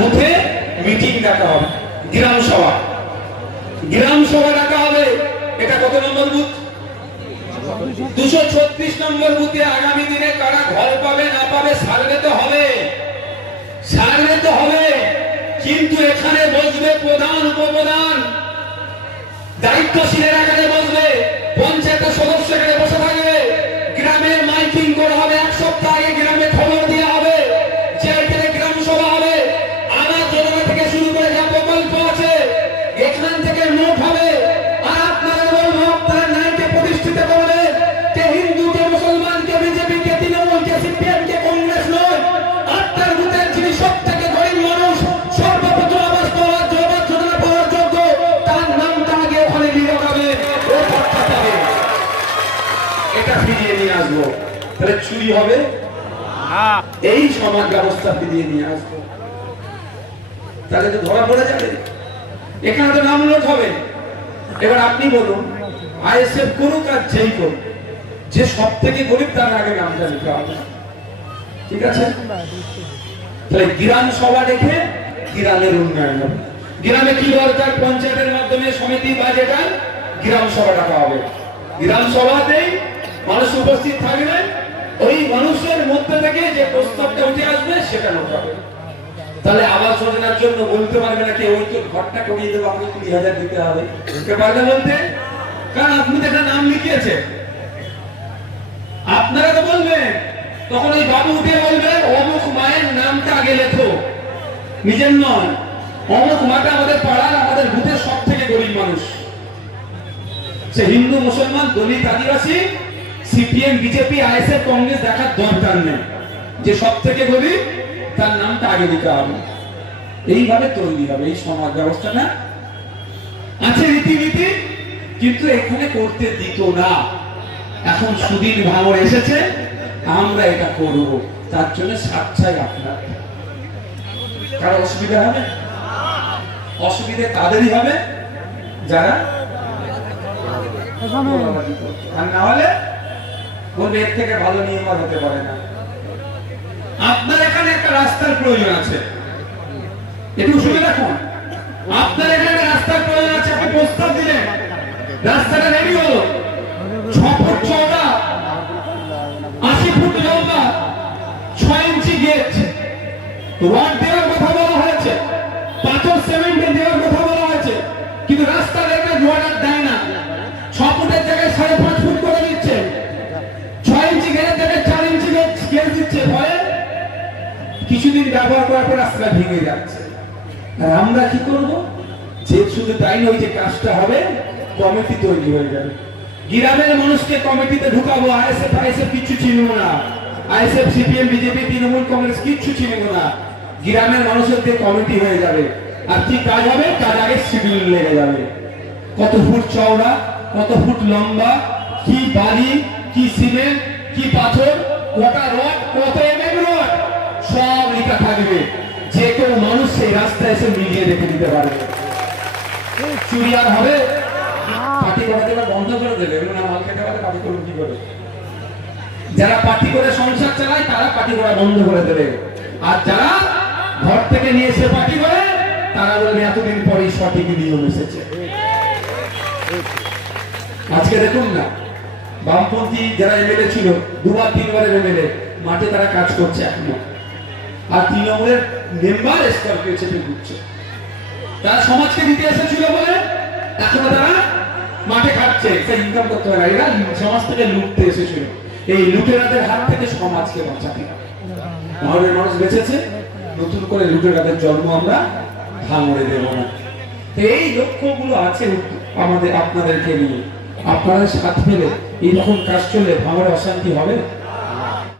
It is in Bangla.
বুথে মিটিং ডাকা হবে, গ্রাম সভা ডাকা হবে। এটা কত নম্বর বুথ? 236 নম্বর বুথে আগামী দিনে কারা ঘর পাবে না পাবে সার্ভে তো হবে। কিন্তু এখানে বসবে প্রধান উপপ্রধান, দায়িত্বশীলের এখানে বসবে, পঞ্চায়েতের সদস্য এখানে বসে থাকবে। গ্রামের মাইকিং করা হবে, এক সপ্তাহ আগে গ্রামে খবর দেওয়া হবে যে এখানে গ্রাম সভা হবে। আমার যোজনা থেকে শুরু করে যা প্রকল্প আছে এখান থেকে নোট হবে। আর আপনারা বলবো, আপনারা ন্যায়কে প্রতিষ্ঠিত করবে, কে হিন্দু, কে মুসলমান, কে বিজেপি, কে তৃণমূল, কে সিপিএম, কে কংগ্রেস নয়। আপনার বুথের যিনি সব থেকে গরিব মানুষ, সর্বপ্রথম আবাস পাওয়ার যোজনা পাওয়ার যোগ্য, তার নামটা আগে ওখানে লিখে হবে, ও ভোটটা পাবে। এটা ফিরিয়ে নিয়ে আসবো। তাহলে চুরি হবে, এই সমাজ ব্যবস্থা ফিরিয়ে নিয়ে আসবো। তাহলে তো ধরা পড়ে যাবে, এখানে তো নাম লোট হবে। এবার আপনি বলুন, আইএসএফ করুক আর যেই করুক, যে সব থেকে গরিব তার আগে নামটা লিখতে হবে, ঠিক আছে? তাহলে গ্রাম সভা দেখে গ্রামের উন্নয়ন হবে। গ্রামে কি দরকার, পঞ্চায়েতের মাধ্যমে সমিতি বাজেটার গ্রাম সভা ডাকা হবে। গ্রাম সভাতেই মানুষ উপস্থিত থাকবে, ওই মানুষের মধ্যে থেকে যে প্রস্তাবটা উঠে আসবে সেটা নোট হবে। তাহলে আবাস যোজনার জন্য বলতে পারবে না কি ওই তো ঘরটা কমিয়ে দেবো, আমাকে 20,000 দিতে হবে, কে পারবে বলতে? কারণ আপনি তো একটা নাম লিখিয়েছে। আপনারা তো বলবেন, তখন ওই বাবু উঠে বলবে অমুক মায়ের নামটা আগে লেখো, নিজের নয়। অমুক মাটা আমাদের পাড়ার, আমাদের বুথের সব থেকে গরিব মানুষ, সে হিন্দু, মুসলমান, দলিত, আদিবাসী, সিপিএম, বিজেপি, আইএসএফ, কংগ্রেস দেখার দরকার নেই, যে সব থেকে গরিব তার নামটা আগে দিতে হবে। এইভাবে তৈরি হবে এই সমাজ ব্যবস্থাটা। আছে রীতিনীতি, কিন্তু এখানে করতে দিত না। এখন সুদিন ভাঙর এসেছে, আমরা এটা করব, তার জন্য স্বেচ্ছায় আপনার। কারো অসুবিধা হবে? অসুবিধা তাদেরই হবে যারা, আর না হলে বলবে এর থেকে ভালো নিয়ম আর হতে পারে না। আপনার এখানে একটা রাস্তার প্রয়োজন আছে, একটু শুনে রাখুন। আপনার এখানে রাস্তার প্রয়োজন আছে, আপনি প্রস্তাব দিলেন, রাস্তাটা রেডি হলো, 6 ফুট চওড়া, 80 ফুট লম্বা, 6 ইঞ্চি গেট, রড দেওয়ার কথা বলা হয়েছে, পাথর সিমেন্ট দেওয়ার কথা বলা হয়েছে, কিন্তু রাস্তার একটা রড দেয় না। 6 ফুটের জায়গায় 5.5 ফুট করে দিচ্ছে, 6 ইঞ্চি গেটের জায়গায় 4 ইঞ্চি গেট দিচ্ছে। ভয়ে কিছুদিন ব্যবহার করার পর রাস্তা ভেঙে যাচ্ছে। আর আমরা কি করব? যে শুধু তাই নয়, যে কাজটা হবে কমিটি তৈরি হয়ে যাবে, গ্রামের মানুষকে কমিটিতে ঢুকাবো। আইএসএফ কিচ্ছু চিনব না, ISF, CPM, BJP, Trinamool, Congress কিচ্ছু চিনব না। গ্রামের মানুষের দিয়ে কমিটি হয়ে যাবে। আর কি কাজ হবে? কাজ আগে শিডিউল লেগে যাবে, কত ফুট চওড়া, কত ফুট লম্বা, কি বালি, কি সিমেন্ট, কি পাথর, কটা রড, কত এমএম রড, সব লেখা থাকবে। যে কেউ মানুষ সেই রাস্তায় এসে মিলিয়ে রেখে দিতে পারবে। চুরি আর হবে? পার্টি করা দেওয়া বন্ধ করে দেবে, না মাল খেতে পারে, পার্টি করবে কি করে? যারা পার্টি করে সংসার চালায় তারা পার্টি করা বন্ধ করে দেবে। আর যারা ঘর থেকে নিয়ে এসে পার্টি করে তারা বলবে এতদিন পরেই সঠিক নিয়ম এসেছে। আজকে দেখুন না, বামপন্থী যারা এমএলএ ছিল, 2-3 এমএলএ মাঠে তারা কাজ করছে এখনো। আর তৃণমূলের মেম্বার স্কর্পিও চেপে ঘুরছে। তারা সমাজকে দিতে এসেছিল বলে এখনো তারা মাঠে খাচ্ছে, সেই ইনকাম করতে পারে। এরা সমাজ থেকে লুটতে এসেছিল, এই লুটেরাদের হাত থেকে সমাজকে বাঁচাতে হবে। ভাঙড়ের মানুষ বেঁচেছে, নতুন করে লুটেরাদের জন্ম আমরা ভাঙড়ে দেব না। এই লক্ষ্যগুলো আছে আমাদের, আপনাদেরকে নিয়ে। আপনাদের সাথ পেলে এইরকম কাজ চললে ভাঙড়ে অশান্তি হবে।